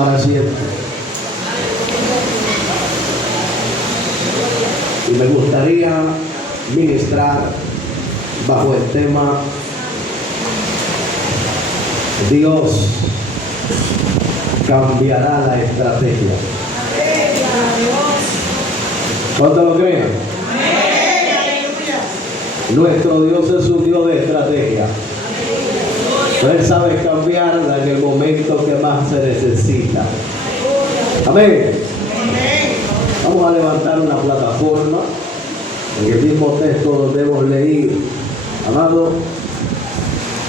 tomar asiento. Y me gustaría ministrar bajo el tema Dios cambiará la estrategia. ¿Cuánto lo creen? Nuestro Dios es un Dios de estrategia. Él sabe cambiarla en el momento que más se necesita. Amén. Vamos a levantar una plataforma en el mismo texto donde hemos leído. Amado,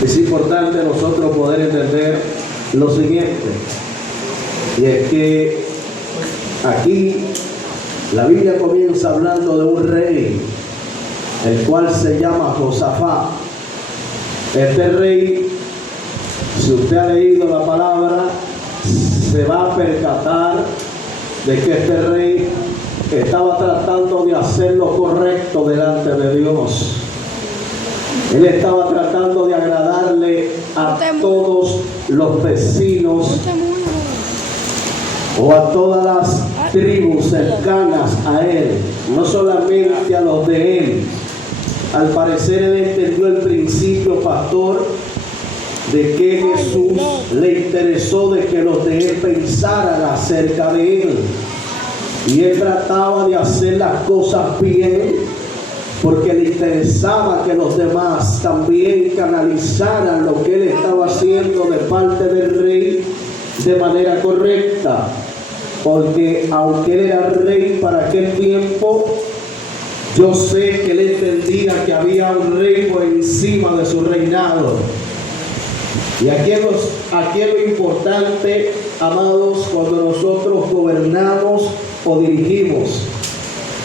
es importante nosotros poder entender lo siguiente, y es que aquí la Biblia comienza hablando de un rey, el cual se llama Josafat. Este rey, si usted ha leído la palabra, se va a percatar de que este rey estaba tratando de hacer lo correcto delante de Dios. Él estaba tratando de agradarle a todos los vecinos o a todas las tribus cercanas a él, no solamente a los de él. Al parecer él entendió el principio, pastor, de que Jesús le interesó de que los de él pensaran acerca de él. Y él trataba de hacer las cosas bien, porque le interesaba que los demás también canalizaran lo que él estaba haciendo de parte del rey de manera correcta. Porque aunque él era rey para aquel tiempo, yo sé que él entendía que había un rey por encima de su reinado. Y aquí es lo importante, amados, cuando nosotros gobernamos o dirigimos.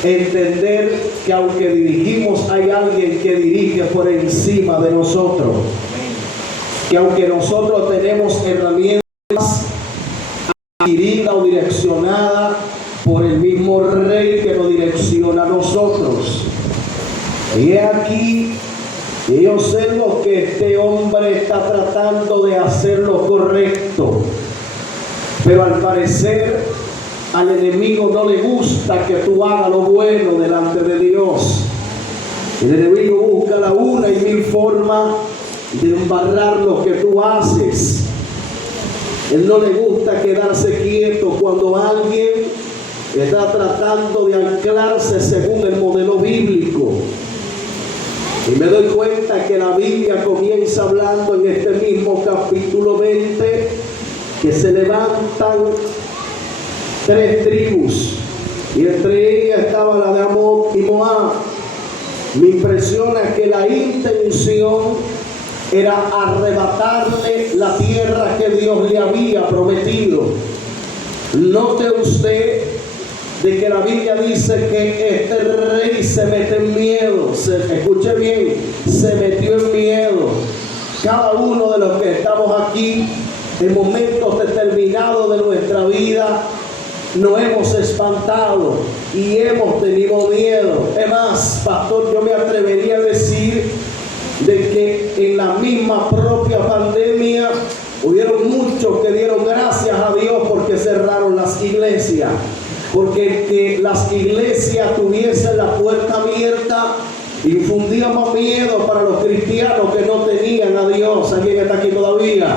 Entender que aunque dirigimos, hay alguien que dirige por encima de nosotros. Que aunque nosotros tenemos herramientas adquiridas o direccionadas por el mismo rey que nos direcciona a nosotros. Y es aquí que yo observo que este hombre está tratando de hacer lo correcto, pero al parecer al enemigo no le gusta que tú hagas lo bueno delante de Dios. El enemigo busca la una y mil formas de embarrar lo que tú haces. Él no le gusta quedarse quieto cuando alguien está tratando de anclarse según el modelo bíblico. Y me doy cuenta que la Biblia comienza hablando en este mismo capítulo 20 que se levantan 3 tribus, y entre ellas estaba la de Amón y Moab. Me impresiona que la intención era arrebatarle la tierra que Dios le había prometido. Note usted de que la Biblia dice que este rey se mete en miedo. Escuche bien, se metió en miedo. Cada uno de los que estamos aquí en momentos determinados de nuestra vida nos hemos espantado y hemos tenido miedo. Es más, pastor, yo me atrevería a decir de que en la misma propia pandemia hubieron muchos que dieron gracias a Dios porque cerraron las iglesias. Porque que las iglesias tuviesen la puerta abierta infundía más miedo para los cristianos que no tenían a Dios. ¿Alguien está aquí todavía?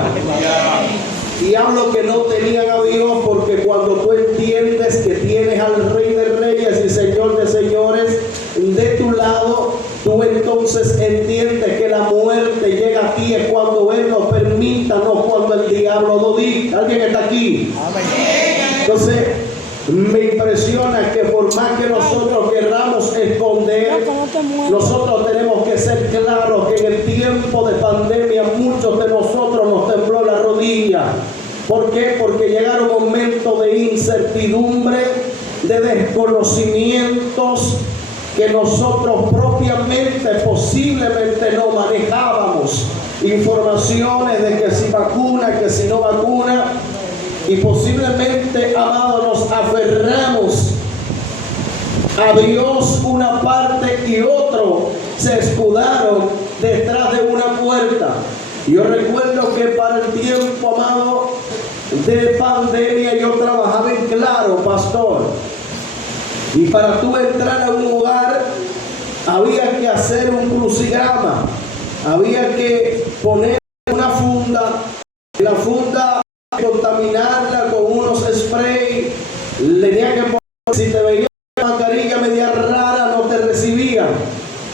Y hablo que no tenían a Dios porque cuando tú entiendes que tienes al Rey de Reyes y Señor de Señores de tu lado, tú entonces entiendes que la muerte llega a ti es cuando Él lo permita, no cuando el diablo lo diga. ¿Alguien está aquí? Entonces, me impresiona que por más que nosotros querramos esconder, nosotros tenemos que ser claros que en el tiempo de pandemia muchos de nosotros nos tembló la rodilla. ¿Por qué? Porque llegaron momentos de incertidumbre, de desconocimientos que nosotros propiamente posiblemente no manejábamos. Informaciones de que si vacuna, que si no vacuna. Y posiblemente, amados, nos aferramos a Dios una parte y otro se escudaron detrás de una puerta. Yo recuerdo que para el tiempo, amado, de pandemia yo trabajaba en Claro, pastor. Y para tú entrar a un lugar había que hacer un crucigrama, había que poner una funda, y la funda contaminarla con unos spray, tenía que poner, si te veía una mascarilla media rara no te recibían,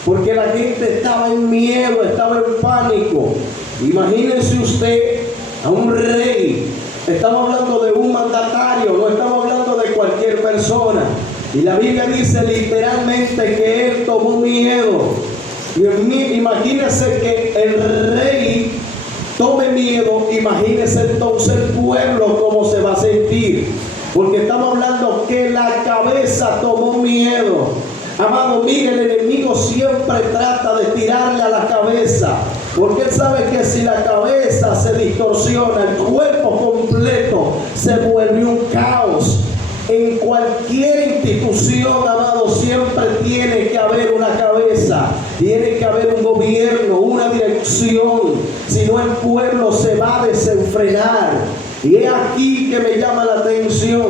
porque la gente estaba en miedo, estaba en pánico. Imagínense usted a un rey, estamos hablando de un mandatario, no estamos hablando de cualquier persona. Y la Biblia dice literalmente que él tomó miedo. Imagínense que el rey tome miedo, imagínense entonces el pueblo cómo se va a sentir. Porque estamos hablando que la cabeza tomó miedo. Amado, mire, el enemigo siempre trata de tirarle a la cabeza. Porque él sabe que si la cabeza se distorsiona, el cuerpo completo se vuelve un caos. En cualquier institución, amado, siempre tiene que haber una cabeza, tiene que haber un gobierno, una dirección, si no el pueblo se va a desenfrenar. Y es aquí que me llama la atención,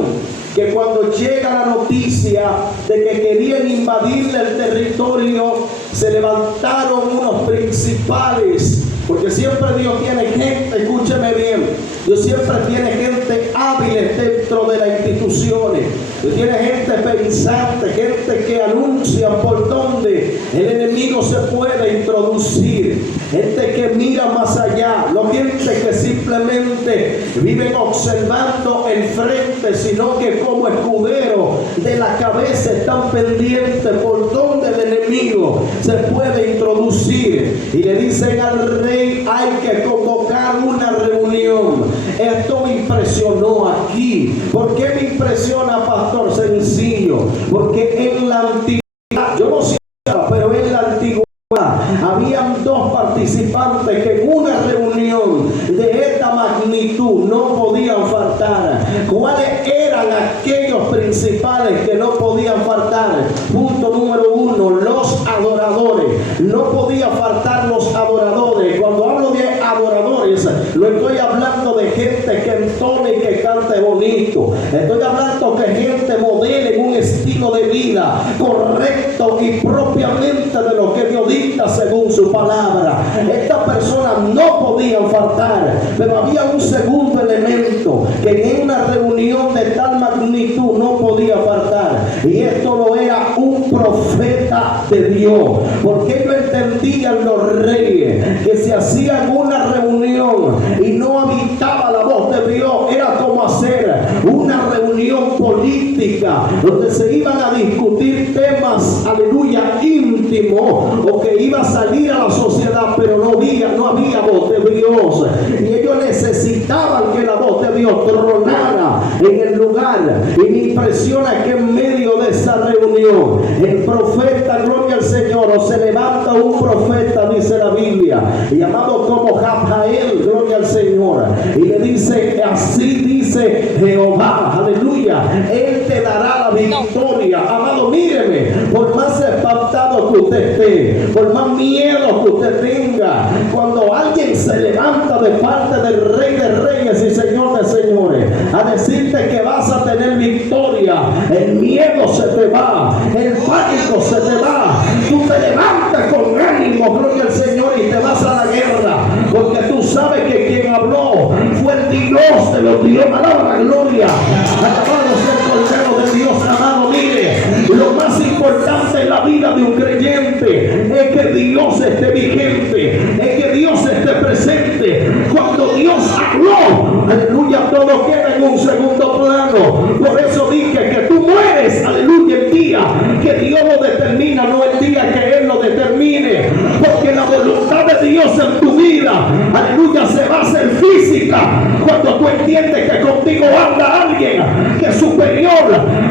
que cuando llega la noticia de que querían invadirle el territorio, se levantaron unos principales, porque siempre Dios tiene gente, escúcheme bien, Dios siempre tiene gente hábil dentro de las instituciones, Dios tiene gente pensante, gente que anuncia por donde el enemigo se puede introducir, gente que mira más allá, no gente que simplemente viven observando el frente, sino que como escudero de la cabeza están pendientes por donde el enemigo se puede introducir. Y le dicen al rey, hay que convocar una reunión. Esto me impresionó aquí. ¿Por qué me impresiona, pastor? Sencillo, porque en la antigüedad, yo no sé, pero en la antigüedad habían dos participantes que en una reunión de esta magnitud no podían faltar. ¿Cuáles eran aquellos principales que no podían faltar? Punto número uno, los adoradores. No podía faltar los adoradores. Cuando hablo de adoradores, lo estoy hablando de gente que entone y que cante bonito. Estoy hablando que gente modele un estilo de vida correcto y propiamente de lo que Dios dicta según su palabra. Estas personas no podían faltar, pero había un segundo elemento que en una reunión de tal magnitud no podía faltar, y esto no era un profeta de Dios, porque ellos entendían, los reyes, que si hacían una reunión y no habitaba la voz de Dios, era como hacer una reunión política donde se iban a discutir temas, aleluya, íntimos, o que iba a salir a la sociedad, pero no había voz de Dios, y ellos necesitaban que la voz de Dios tronara en el lugar. Y me impresiona que en medio de esa reunión el profeta, gloria al Señor, o se levanta un profeta, dice la Biblia, llamado como Rafael, gloria al Señor, y le dice, así dice Jehová, aleluya, Él te dará la victoria. Amado, míreme, por más espantado que usted esté, por más miedo que usted tenga, cuando alguien se levanta de parte del Rey de Reyes y Señor de Señores a decirte que vas a tener victoria, el miedo se te va, el pánico se te va, tú te levantas con ánimo, gloria al Señor, y te vas a la guerra, porque tú sabes que quien habló fue el Dios de los dioses. Palabra, gloria, alabado sea el Cordero de Dios. Amado, mire, lo más importante en la vida de un creyente es que Dios esté vigente, es que Dios esté presente. Cuando Dios habló, aleluya, todo queda en un segundo plano. Por eso dije que tú mueres, aleluya, el día que Dios lo determina, no el día que Él lo determine, porque la voluntad de Dios en tu vida, aleluya, se va a hacer física cuando tú entiendes que contigo anda alguien que es superior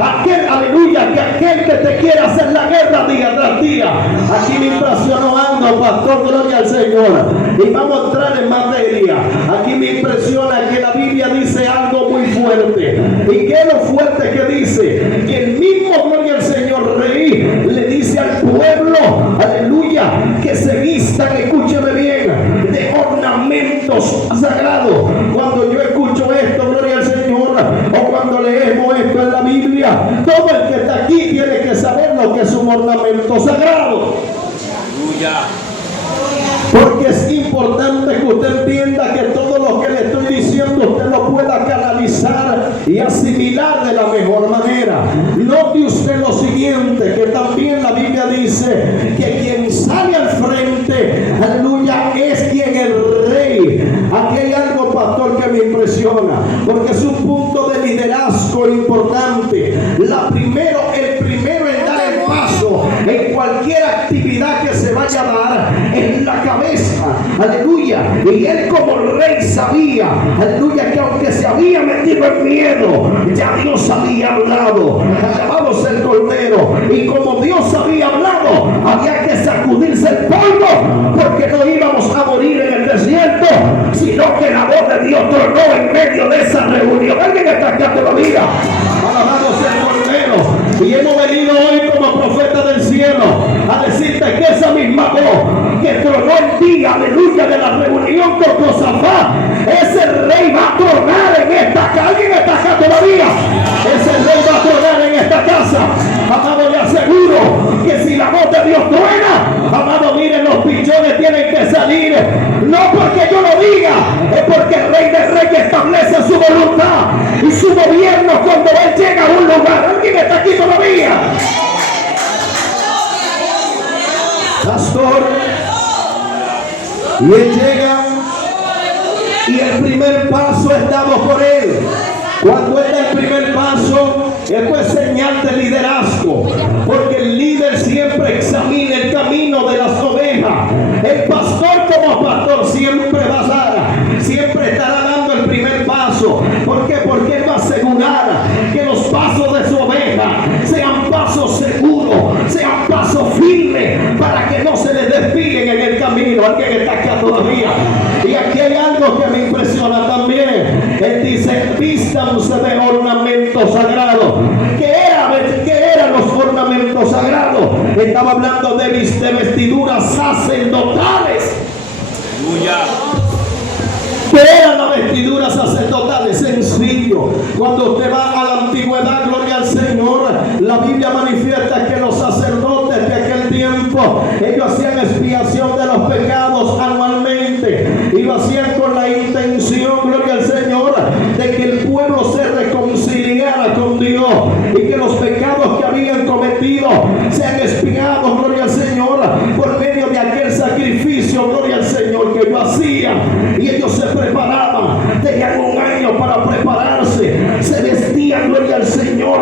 a aquel, aleluya, que aquel que te quiere hacer la guerra día tras día. Aquí me impresionó ando, pastor, gloria al Señor, y vamos a entrar en materia. Aquí me impresiona que la Biblia dice algo muy fuerte. ¿Y qué es lo fuerte que dice? Que el mismo, gloria al Señor, rey le dice al pueblo, aleluya, que se vistan, escúcheme bien, de ornamentos sagrados. Cuando yo escucho esto, gloria aleluya. Todo el que está aquí tiene que saber lo que es un ornamento sagrado. Aleluya. Porque es importante que usted entienda que todo lo que le estoy diciendo usted lo pueda canalizar y asimilar de la mejor manera. Note usted lo siguiente, que también la Biblia dice que quien sale al frente, aleluya, es quien el rey. Aquí hay algo, pastor, que me impresiona, porque es un punto de liderazgo importante. El primero en dar el paso en cualquier actividad que se vaya a dar en la cabeza, aleluya. Y él como rey sabía, aleluya, que aunque se había metido en miedo, ya Dios había hablado. Alabamos el Cordero. Y como Dios había hablado, había que sacudirse el polvo, porque no íbamos a morir en el desierto, sino que la voz de Dios tronó en medio de esa reunión. Alguien está acá todavía. Alabamos el Cordero. Y hemos venido hoy como profeta del cielo a decirte que esa misma voz que tronó el día, aleluya, de la reunión con Josafat, ese rey va a tronar en esta casa. ¿Alguien está acá todavía? Ese rey va a tronar en esta casa. Amado, le aseguro que si la voz de Dios truena, amado, miren, los pichones tienen que salir. No porque yo lo diga, es porque el Rey de Reyes establece su voluntad y su gobierno cuando él llega a un lugar. ¿Alguien está aquí todavía? Pastor, y él llega y el primer paso es dado por él. Cuando es el primer paso, esto es señal de liderazgo, porque el líder siempre examina el camino de las ovejas. El pastor como pastor siempre siempre estará dando el primer paso. ¿Por qué? Porque él va a asegurar que los pasos de su oveja sean pasos seguros, sean pasos firmes, para que no se les desvíen en el camino. Alguien está acá todavía. Y aquí hay algo que me impresiona también. Él dice: vístanse de ornamentos sagrados. ¿Qué eran los ornamentos sagrados? Estaba hablando de vestiduras sacerdotales. Aleluya. ¿Qué eran las vestiduras sacerdotales? Sencillo. Cuando usted va a la antigüedad, gloria al Señor, la Biblia manifiesta que los sacerdotes de aquel tiempo, ellos hacían expiación de los pecados anualmente, y lo hacían con la intención, gloria al Señor, de que el pueblo se reconciliara con Dios y que los pecados que habían cometido sean expiados, gloria al Señor, por medio de aquel sacrificio, gloria al Señor, que ellos hacían. Y ellos se preparaban, tenían un año para prepararse, se vestían, gloria al Señor,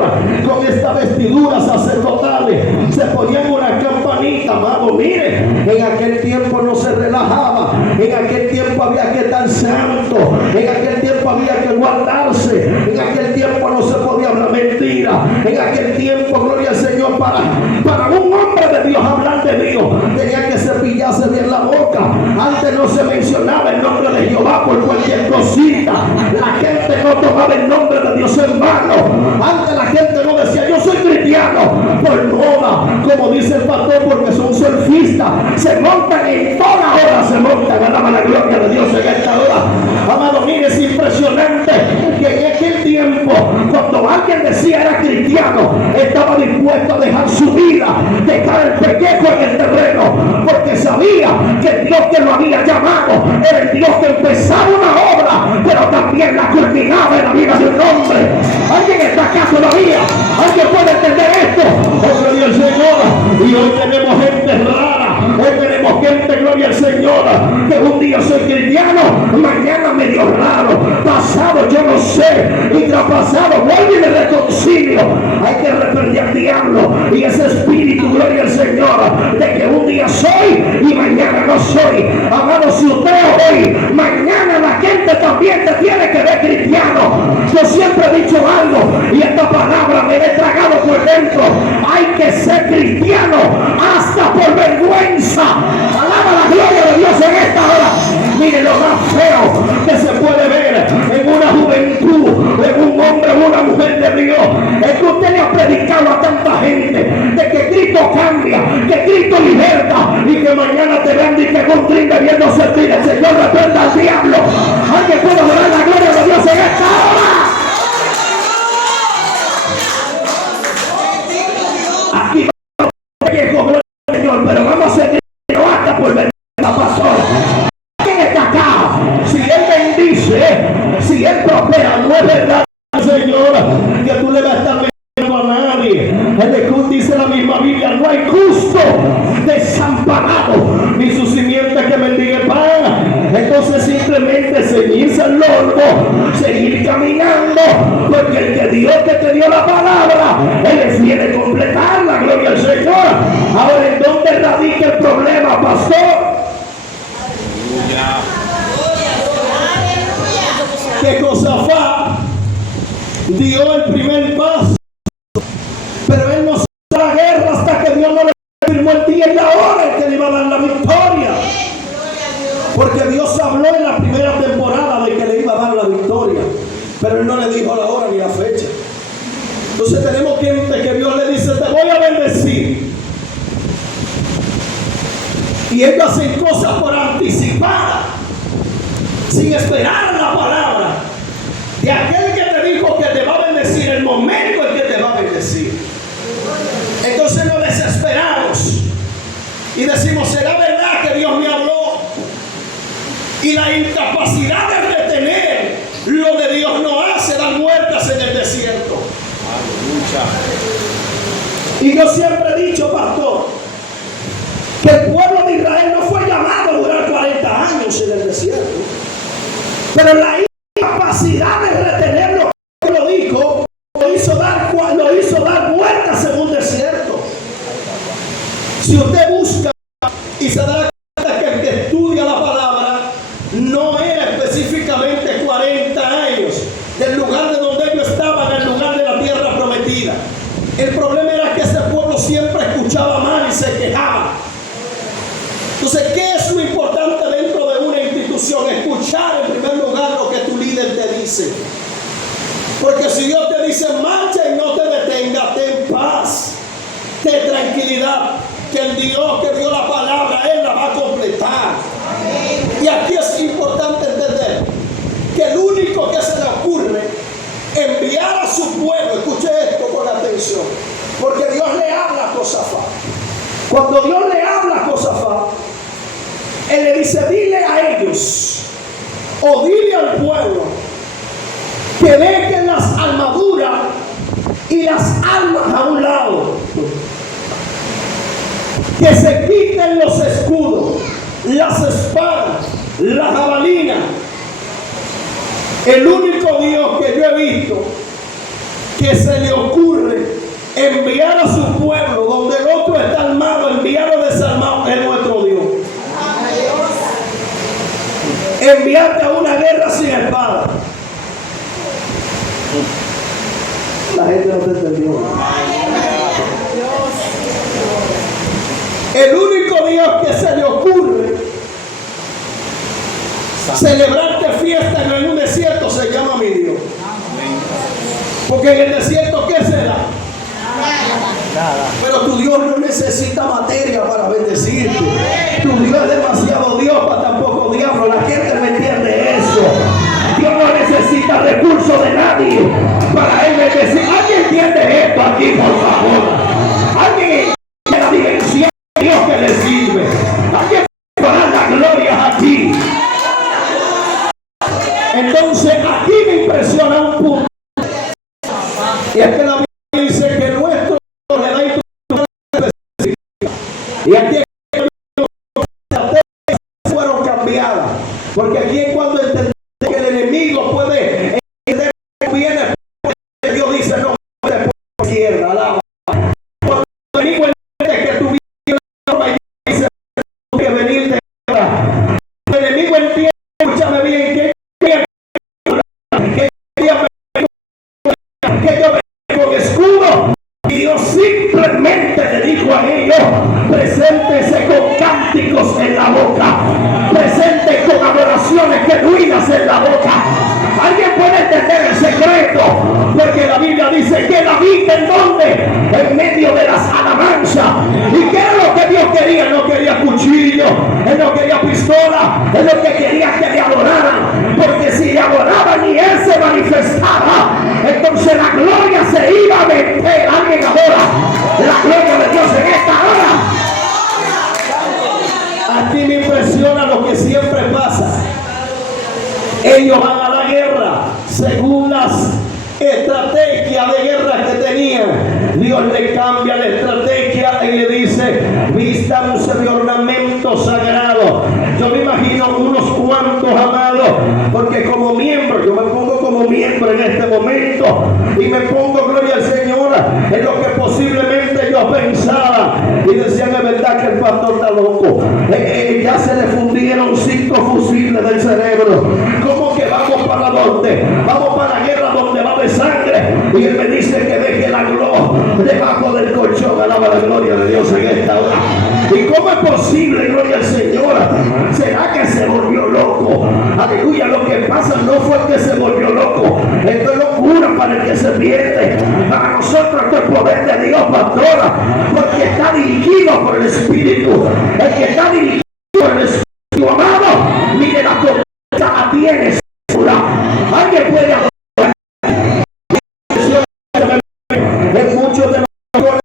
con estas vestiduras sacerdotales, se ponían una campanita. Amado, mire, en aquel tiempo no se relajaba, en aquel tiempo había que estar santo, en aquel tiempo había que guardarse, en aquel tiempo no se podía hablar mentira, en aquel tiempo, gloria al Señor, para un hombre de Dios hablar de Dios tenía que cepillarse bien la boca. Antes no se mencionaba el nombre de Jehová por cualquier cosita. La gente no tomaba el nombre de Dios en vano. Antes la gente no decía: yo soy cristiano, por moda, como dice el pastor, porque son surfistas, se montan en toda hora, se montan. Alaba la gloria de Dios en esta hora. Amado, mire, es impresionante que en aquel tiempo, cuando alguien decía era cristiano, estaba dispuesto a dejar su vida, dejar el pellejo en el terreno, porque sabía que el Dios que lo había llamado era el Dios que empezaba una obra, pero también la culminaba en la vida de un hombre. ¿Alguien está acá todavía? ¿Alguien puede entender esto? Oh, gloria al Señor. Y hoy tenemos gente rara, hoy tenemos gente, gloria al Señor, que un día soy cristiano, mañana medio raro, pasado yo no sé, y traspasado vuelvo y me reconcilio. Hay que reprender al diablo y ese espíritu, gloria al Señor, de que un día soy y mañana no soy. Amado, si usted hoy, mañana la gente también te tiene que ver cristiano. Yo siempre he dicho algo y esta palabra me he tragado por dentro: hay que ser cristiano hasta por vergüenza. Alaba la gloria de Dios en esta hora. Mire, lo más feo que se puede ver en una juventud, en un hombre o una mujer de Dios, es que usted le ha predicado a tanta gente de que Cristo cambia, que Cristo liberta, y que mañana te ven y que con trin bebiendo sentir el Señor reprenda al diablo. Alguien puede orar la gloria de Dios en esta hora. pastor. ¿Quién está acá? Si Él bendice, si Él prospera, no es verdad, Señor, que tú le vas a estar bendicionando a nadie. Dice la misma Biblia, no hay justo desamparado, ni su simiente que mendigue pan. Entonces simplemente ceñirse al lombo, seguir caminando, porque el que Dios que te dio la palabra, Él es fiel de completarla, gloria al Señor. Ahora, ¿en dónde radica el problema, pastor? Que Josafat dio el primer paso, pero él no se dio la guerra hasta que Dios no le firmó el día y la hora en que le iba a dar la victoria. Porque Dios habló en la primera temporada de que le iba a dar la victoria, pero Él no le dijo la hora ni la fecha. Entonces tenemos que Dios le dice, te voy a bendecir, y ellos hacen cosas por anticipada, sin esperar la palabra de aquel que te dijo que te va a bendecir, el momento en que te va a bendecir. Entonces nos desesperamos y decimos, ¿será verdad que Dios me habló? Y la incapacidad de retener lo de Dios no hace dar vueltas en el desierto. Y yo siempre he dicho, pastor, que el pueblo de Israel no fue llamado a durar 40 años en el desierto, pero la incapacidad de retenerlo, lo dijo, lo hizo dar vueltas en un desierto. Si usted busca y se da cuenta que el que estudia la palabra, no era específicamente 40 años del lugar de donde ellos estaban al lugar de la tierra prometida. El problema era que ese pueblo siempre escuchaba mal y se quejaba. Entonces, ¿qué es lo importante dentro de una institución? Escuchar en primer lugar lo que tu líder te dice. Porque si Dios te dice marcha y no te detenga, ten paz, ten tranquilidad, que el Dios que dio la palabra, Él la va a completar. Y aquí es importante entender que el único que se le ocurre enviar a su pueblo, escuche esto con atención, porque Dios le habla a Josafat. Cuando Dios le habla a Josafat, Él le dice, dile a ellos, o dile al pueblo, que dejen las armaduras y las armas a un lado, que se quiten los escudos, las espadas, la jabalina. El único Dios que yo he visto que se le ocurre enviar a su pueblo donde el otro está armado, enviarlo desarmado, es nuestro Dios. Enviarte a una guerra sin espada. La gente no te entendió. El único Dios que se le ocurre celebrarte fiesta en un desierto se llama mi Dios. Porque en el desierto, ¿qué será? Nada. Pero tu Dios no necesita materia para bendecirte. Tu Dios es demasiado Dios para tan poco diablo. La gente no entiende eso. Dios no necesita recursos de nadie para Él bendecir. ¿Alguien entiende esto aquí, por favor? ¿Alguien entiende la dirección de Dios que le sirve? ¿Alguien puede dar la gloria aquí? Entonces aquí me impresiona un punto, y es que la Biblia dice que nuestro Dios le da instrucciones específicas, y aquí las fueron cambiadas, porque aquí es cuando entendemos que el enemigo puede entender que viene, Dios dice no te por izquierda, alaba. Cuando el enemigo entiende que tú vienes y dice que venir de atrás, el enemigo entiende, escúchame bien, que con escudo, y Dios simplemente le dijo a ellos, preséntese con cánticos en la boca, presente con adoraciones genuinas en la boca. ¿Alguien puede entender el secreto? Porque la Biblia dice que David, ¿en dónde? En medio de las alabanzas. ¿Y qué era lo que Dios quería? Él no quería cuchillo, Él no quería pistola, Él lo que quería que le adoraran, porque si le adoraban y Él se manifestaba, entonces la gloria se iba a meter. Alguien adora la gloria de Dios en esta hora. A ti me impresiona Ellos van a la guerra según las estrategias de guerra que tenían. Dios le cambia la estrategia y le dice: vístanse de ornamento sagrado. Yo me imagino unos cuantos, amados, porque como miembro, yo me pongo como miembro en este momento y me pongo, gloria al Señor, en lo que posiblemente yo pensaba y decían: es verdad que el pastor está loco, ya se le fundieron 5 fusiles del cerebro. ¿Cómo que vamos para dónde? Vamos para la guerra donde va a haber sangre. Y él me dice que deje la gloria debajo del colchón. Alaba la gloria de Dios en esta hora. ¿Y cómo es posible, gloria al Señor? ¿Será que se volvió loco? Aleluya. Lo que pasa no fue que se volvió loco. Esto es locura para el que se pierde. Para nosotros esto es poder de Dios, pastora, porque está dirigido por el Espíritu. El que está dirigido por el Espíritu, amado, mire la cosa tiene segura. Alguien puede hablar. En muchos de nosotros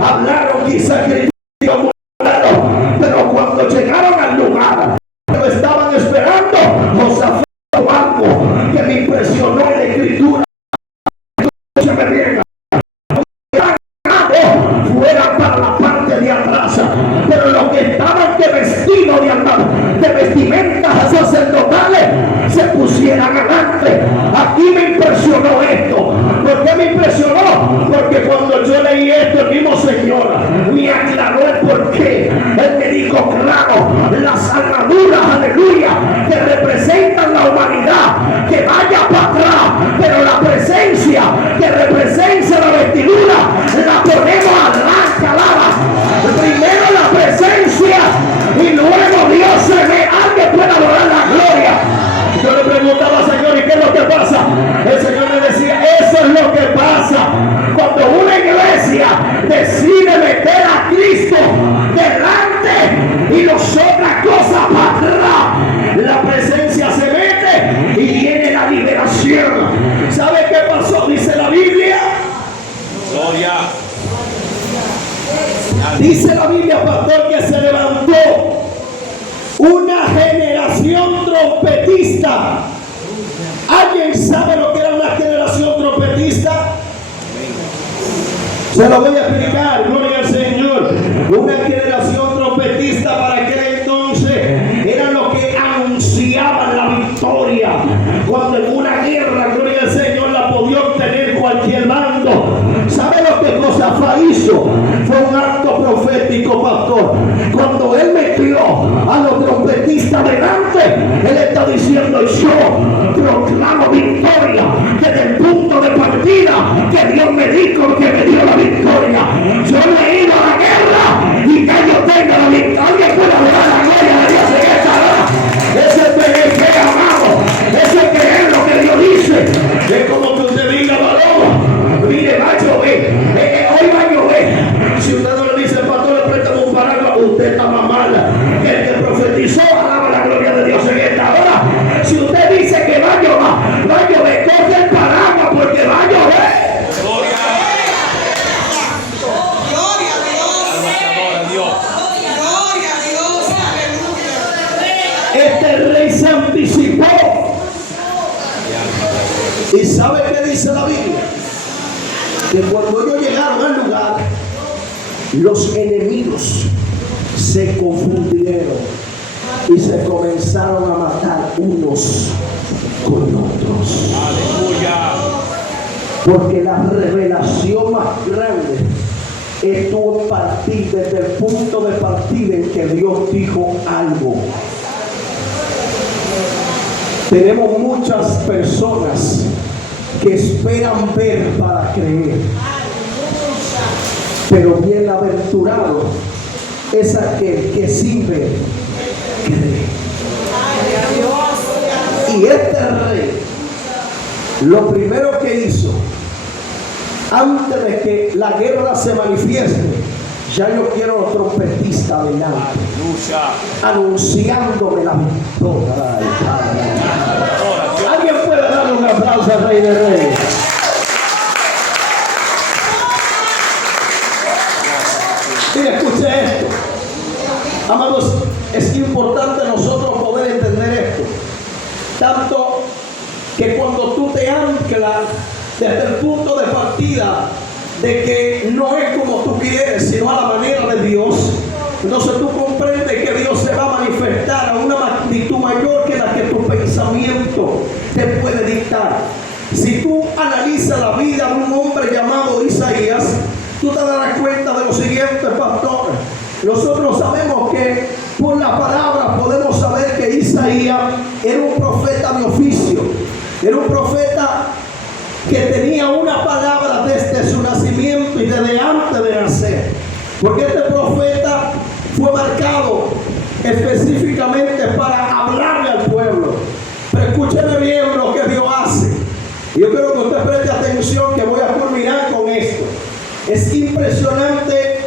hablaron, quizás criticaron, pero cuando llegaron al lugar lo estaban esperando, Josafat hizo algo que me impresionó en la escritura. Escúchame bien. Fuera para la parte de atrás, pero los que estaban vestidos de vestimentas sacerdotales se pusieran adelante. Aquí me impresionó esto. ¿Por qué me impresionó? Porque cuando yo leí esto, el mismo Señor me aclaró el porqué. Él me dijo claro: las armaduras, aleluya, que representan la humanidad, que vaya para atrás, pero la presencia que representa la vestidura la ponemos adelante, alaba. Primero la presencia y luego Dios se ve. Alguien puede adorar la gloria. Yo le preguntaba al Señor: ¿y qué es lo que pasa? El Señor me decía: eso es lo que pasa cuando una iglesia decide meter a Cristo delante y los otras cosas para atrás. La presencia se mete y viene la liberación. ¿Sabe qué pasó? Dice la Biblia. Gloria. Dice la Biblia, pastor, que se levantó una generación trompetista. ¿Alguien sabe lo que era una generación trompetista? Se lo voy a explicar, gloria al Señor. Una generación trompetista para aquel entonces eran los que anunciaban la victoria. Cuando en una guerra, gloria al Señor, la podía obtener cualquier mando. ¿Sabe lo que Josafat hizo? Fue un acto profético, pastor. Cuando él metió a los trompetistas delante, él está diciendo: yo proclamo victoria desde el punto de partida que Dios me dijo que me dio la victoria. Yo le he ido a la guerra y ya yo tengo la victoria. Alguien puede adorar la gloria de Dios en esta hora. Ese es que amado, ese que es lo que Dios dice. Es como que usted diga: varón, mire, va a llover, hoy va a llover. Si usted no le dice: pastor, le presta un paraguas, usted está más mala. El que profetizó, alaba la gloria de Dios en esta hora. Si usted dice que va a llover, coge el paraguas porque va a llover. Gloria. Gloria a Dios. Gloria a Dios. Aleluya. Este rey se anticipó. ¿Y sabe qué dice la Biblia? Que cuando ellos llegaron al lugar, los enemigos se confundieron y se comenzaron a matar unos con otros. Aleluya. Porque la revelación más grande estuvo en partir desde el punto de partida en que Dios dijo algo. Tenemos muchas personas que esperan ver para creer, pero bienaventurado es aquel que sin ver cree. Y este rey, lo primero que hizo, antes de que la guerra se manifieste, ya yo quiero los trompetistas delante, Aleluya. anunciándome la victoria. Alguien puede darle un aplauso al Rey de Reyes. Mira, escuche esto. Amados, es importante nosotros poder entender esto. clara desde el punto de partida de que no es como tú quieres, sino a la manera de Dios. Entonces tú comprendes que Dios se va a manifestar a una magnitud mayor que la que tu pensamiento te puede dictar. Si tú analizas la vida de un hombre llamado Isaías, tú te darás cuenta de lo siguiente, pastor. Nosotros sabemos que por la palabra podemos saber que Isaías era un profeta de oficio. Era un profeta que tenía una palabra desde su nacimiento y desde antes de nacer. Porque este profeta fue marcado específicamente para hablarle al pueblo. Pero escúcheme bien lo que Dios hace. Yo quiero que usted preste atención, que voy a culminar con esto. Es impresionante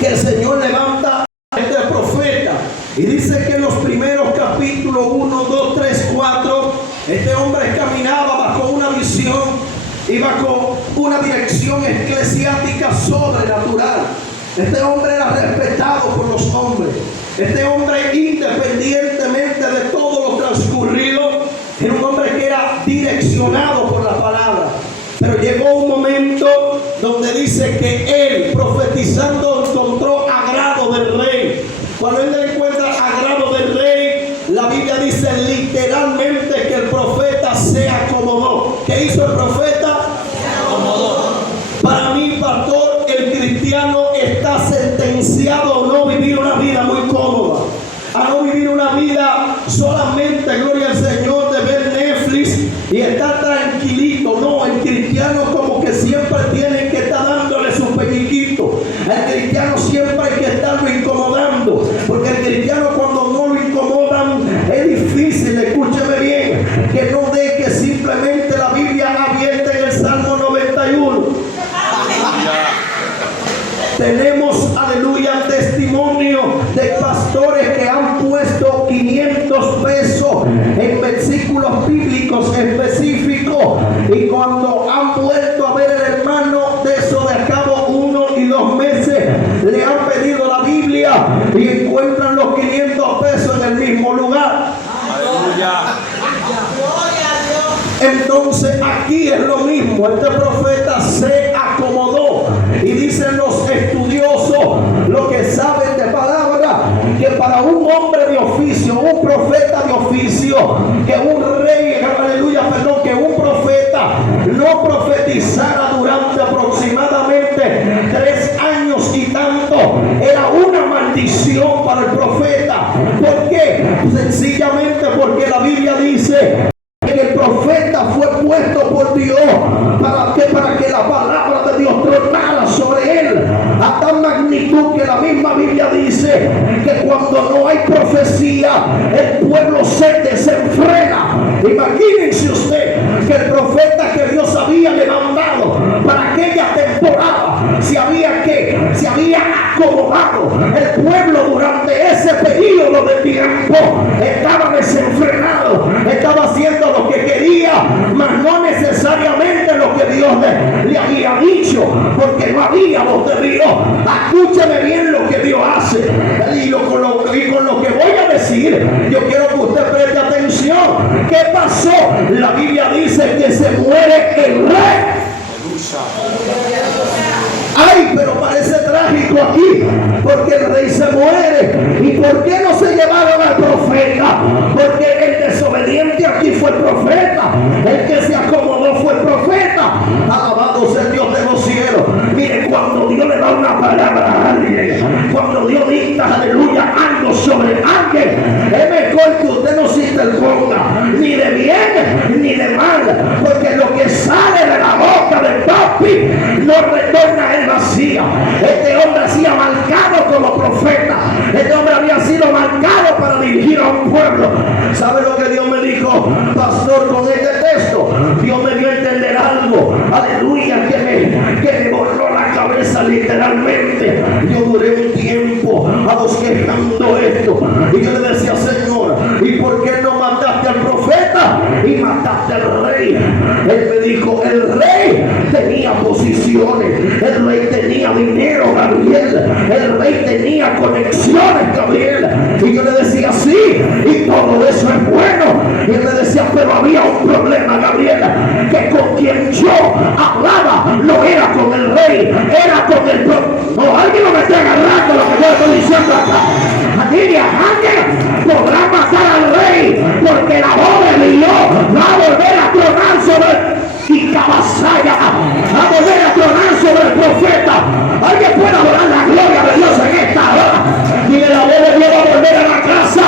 que el Señor levanta a este profeta. Y dice que en los primeros capítulos 1, 2, 3, 4, este hombre caminaba bajo una visión y bajo una dirección eclesiástica sobrenatural. Este hombre era respetado por los hombres. Este hombre, independientemente de todo lo transcurrido, era un hombre que era direccionado por la palabra. Pero llegó un momento donde dice que él, profetizando, encontró agrado del rey. Cuando él encuentra agrado del rey, la Biblia dice literalmente que el profeta se acomodó. ¿Qué hizo el profeta? Se acomodó. Para mí, pastor, el cristiano está sentenciado a no vivir una vida muy cómoda, a no vivir una vida solamente, gloria al Señor, de ver Netflix y estar tranquilito. No, el cristiano como que siempre tiene que estar dándole su pellizquito. El cristiano siempre hay que estarlo incomodando, porque el cristiano cuando no lo incomodan es difícil. Escúcheme bien, que no deje simplemente la Biblia abierta en el Salmo 91. Tenemos, aleluya, testimonio de pastores que han puesto 500 pesos en versículos bíblicos específicos, y cuando han vuelto a ver el hermano, de eso de acabo 1 y 2 meses, le han pedido la Biblia y encuentran los 500 pesos en el mismo lugar. Aleluya. Entonces aquí es lo mismo. Este profeta se acomodó, y dicen los estudiosos, los que saben de palabra, que para un hombre de oficio, un profeta de oficio, que un rey, aleluya, perdón, que un profeta no profetizara durante aproximadamente 3 años y tanto, era una maldición para el profeta. ¿Por qué? Sencillamente porque la Biblia dice que el profeta fue puesto por Dios para que la palabra de Dios tronara sobre él, a tal magnitud que la misma Biblia dice que cuando no hay profecía, el pueblo se desenfrena. Imagínense usted que el profeta que Dios había levantado para aquella temporada se había acomodado. El pueblo durante ese periodo de tiempo estaba desenfrenado, estaba haciendo lo que quería, mas no necesariamente lo que Dios le había dicho, porque no había voz de Dios. Escúcheme bien lo que Dios hace, y con lo que voy a decir, yo quiero que usted preste atención. ¿Qué pasó? La Biblia dice que se muere el rey. Ay, pero parece trágico aquí, porque el rey se muere. ¿Y por qué no se llevaron al profeta? Porque el desobediente aquí fue el profeta, el que se acomodó fue el profeta. Alabado sea el Dios de los cielos. Mire, cuando Dios le da una palabra a alguien, cuando Dios dicta, aleluya, algo sobre alguien, es mejor que usted no se interponga, ni de bien ni de mal, porque lo que sale de la boca del papi no retorna a él vacía. Este hombre hacía marcado como profeta. Este hombre había sido marcado para dirigir a un pueblo. ¿Sabe lo que Dios me dijo, pastor, con este texto? Dios me dio a entender algo, aleluya, que me borró la cabeza literalmente. Yo duré un tiempo abosquejando esto, y yo le decía, Señor, ¿y por qué no mataste al profeta y mataste al rey? Él me dijo, el rey tenía posiciones, el rey tenía dinero, Gabriel, el rey tenía conexiones, Gabriel. Y yo le decía, sí, y todo eso es bueno. Y él me decía, pero había un problema, Gabriel, que con quien yo hablaba no era con el rey, era con el profeta. No, alguien no me está agarrando lo que yo estoy diciendo acá. Nidia, alguien podrá matar al rey, porque la voz de Dios va a volver a tronar sobre y cabazaya, a volver a tronar sobre el profeta. Alguien puede adorar la gloria de Dios en esta hora. Y la voz de Dios va a volver a la casa,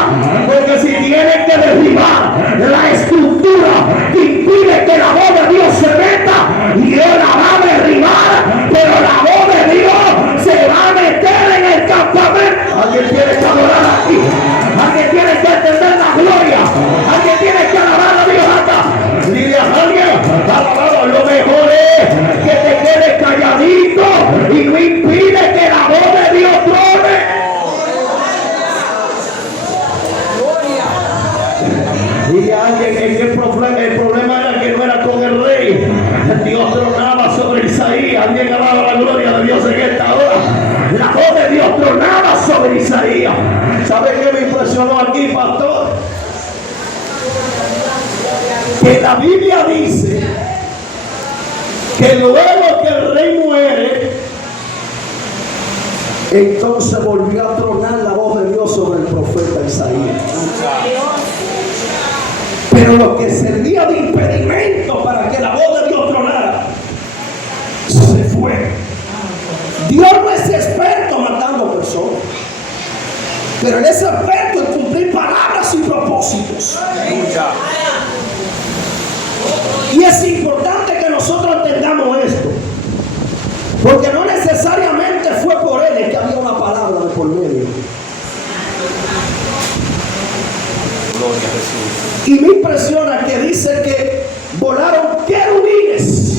porque si tienen que derribar la estructura que impide que la voz de Dios se meta, Dios la va a derribar, pero la voz de Dios se va a meter en el campamento. Alguien tiene que adorar aquí, alguien tiene que entender la gloria, alguien tiene que alabar a Dios acá. Dile a alguien, alabado, lo mejor es que te quedes calladito y no impide que la voz de Dios trone. Dile a alguien que el problema era que no era con el rey. Dios tronaba sobre Isaías. Alguien alaba la gloria de Dios en esta hora. La voz de Dios tronaba sobre Isaías. ¿Sabe qué me impresionó aquí, pastor? Que la Biblia dice que luego que el rey muere, entonces volvió a tronar la voz de Dios sobre el profeta Isaías. Pero lo que servía de impedimento para que la voz de Dios tronara se fue. Dios no es experto matando personas, pero Él es experto en cumplir palabras y propósitos. Y es importante que nosotros entendamos esto, porque no necesariamente fue por Él que había una palabra de por medio. Gloria a Jesús. Y me impresiona que dice que volaron querubines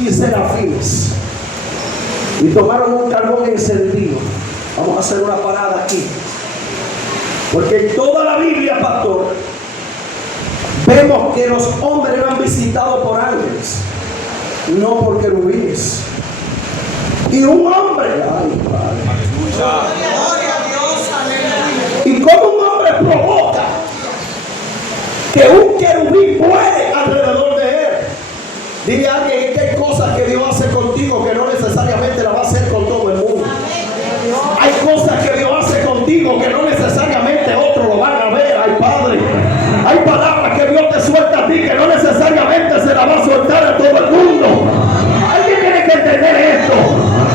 y serafines y tomaron un carbón encendido. Vamos a hacer una parada aquí, porque en toda la Biblia, pastor, vemos que los hombres eran visitados por ángeles, no por querubines. Y un hombre, ay, Padre, Gloria a Dios, aleluya. y como un hombre provoca que un querubín vuele alrededor de él. Dile a alguien que hay cosas que Dios hace contigo que no necesariamente la va a hacer con todo el mundo. Hay cosas que Dios hace contigo que no necesariamente otros lo van a ver. Ay, Padre, hay palabras que Dios te suelta a ti que no necesariamente se la va a soltar a todo el mundo. Alguien tiene que entender esto.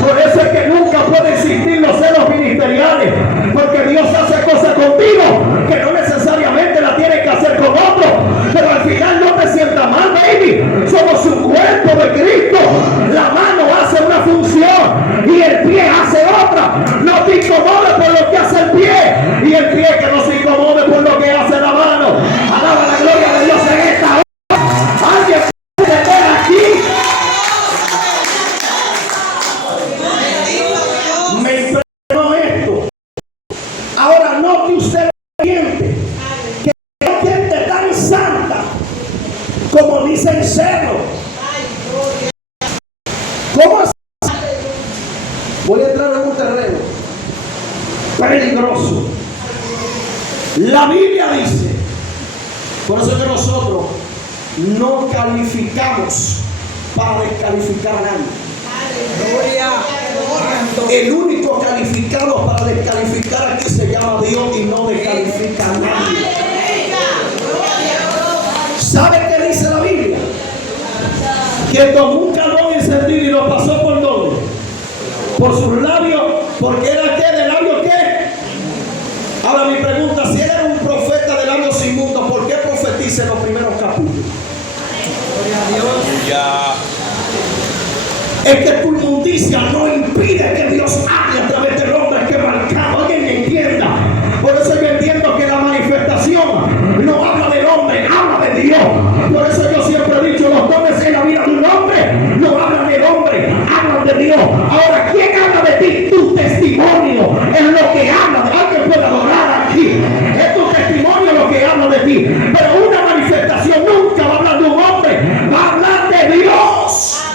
Por eso es que nunca puede existir los celos ministeriales, porque Dios hace cosas contigo que no necesariamente la tiene que hacer con otro. Pero al final no te sientas mal, baby. Somos un cuerpo de Cristo. La mano hace una función y el pie hace otra. No te incomodes por lo que hace el pie, y el pie que no se incomode por lo que hace la mano. Alaba la gloria de Dios en esta hora. Alguien puede ver aquí. Me impresionó esto. Ahora note usted lo siguiente, que hay gente tan santa como dicen serlo. ¿Cómo así? Voy a entrar en un terreno peligroso. La Biblia dice, por eso que nosotros no calificamos para descalificar a nadie. Gloria. El único calificado para descalificar aquí se llama Dios y no descalifica a nadie. ¿Sabe qué dice la Biblia? Que tomó un carbón encendido y lo pasó por dónde? Por sus labios, porque era qué, de labios qué. Ahora mi pregunta, si él era un profeta de labios inmundos, ¿por qué profetiza en los primeros capítulos? Aleluya. Es que tu inmundicia no impide que Dios hable a través del hombre que marcado. Alguien me entienda. Por eso yo entiendo que la manifestación no habla del hombre, habla de Dios. Por eso yo siempre he dicho, los dones en la vida de un hombre no hablan del hombre, hablan de Dios. Ahora, ¿quién habla de ti? Tu testimonio es lo que habla. Alguien puede adorar aquí. Es tu testimonio lo que habla de ti. Pero una manifestación nunca va a hablar de un hombre, va a hablar de Dios.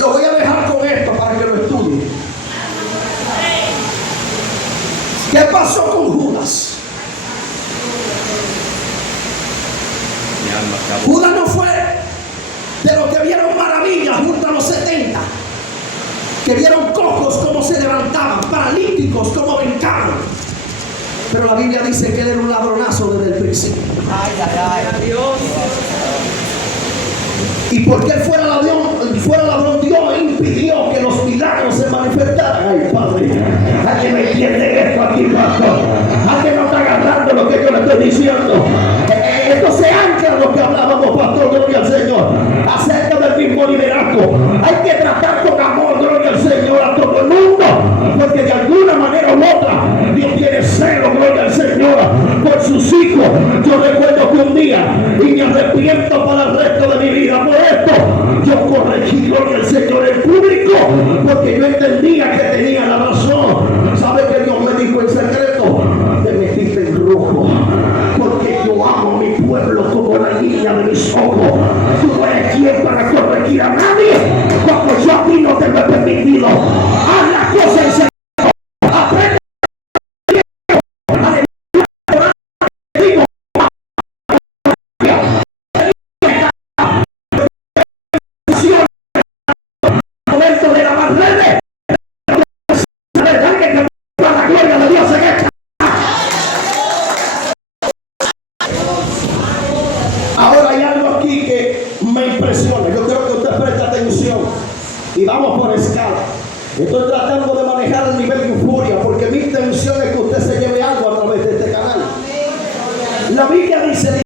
Lo voy a Mi alma se abofetea. Judas no fue de los que vieron maravillas junto a los 70, que vieron cojos como se levantaban, paralíticos como brincaban. Pero la Biblia dice que él era un ladronazo desde el principio. Ay, ay, ay. Dios. Y porque él fuera ladrón, Dios impidió que los milagros se manifestaran. Ay, Padre, ¿a que me entiende esto aquí, pastor? ¿A que no está agarrando lo que yo le estoy diciendo? Esto se ancla en lo que hablábamos, pastor, gloria al Señor, acerca del mismo liderato. Hay que tratar con amor, gloria al Señor, a todo el mundo, porque de alguna manera u otra Dios tiene celo, gloria al Señor, por sus hijos. Yo recuerdo que un día, y me arrepiento para el resto de mi vida por esto, yo corregí, gloria al Señor, en público, porque yo entendía que tenía la razón. ¿Sabe que Dios me dijo en secreto? Te metiste en rojo, porque yo amo a mi pueblo como la niña de mis ojos. Tú no eres quien para corregir a nadie, cuando yo a ti no te lo he permitido. Haz las cosas en secreto. Aprende. Momento de lavar redes. La verdad que la gloria de Dios en esta. Ahora hay algo aquí que me impresiona. Yo creo que usted presta atención y vamos por escala. Estoy tratando de manejar el nivel de euforia porque mi intención es que usted se lleve algo a través de este canal. La Biblia dice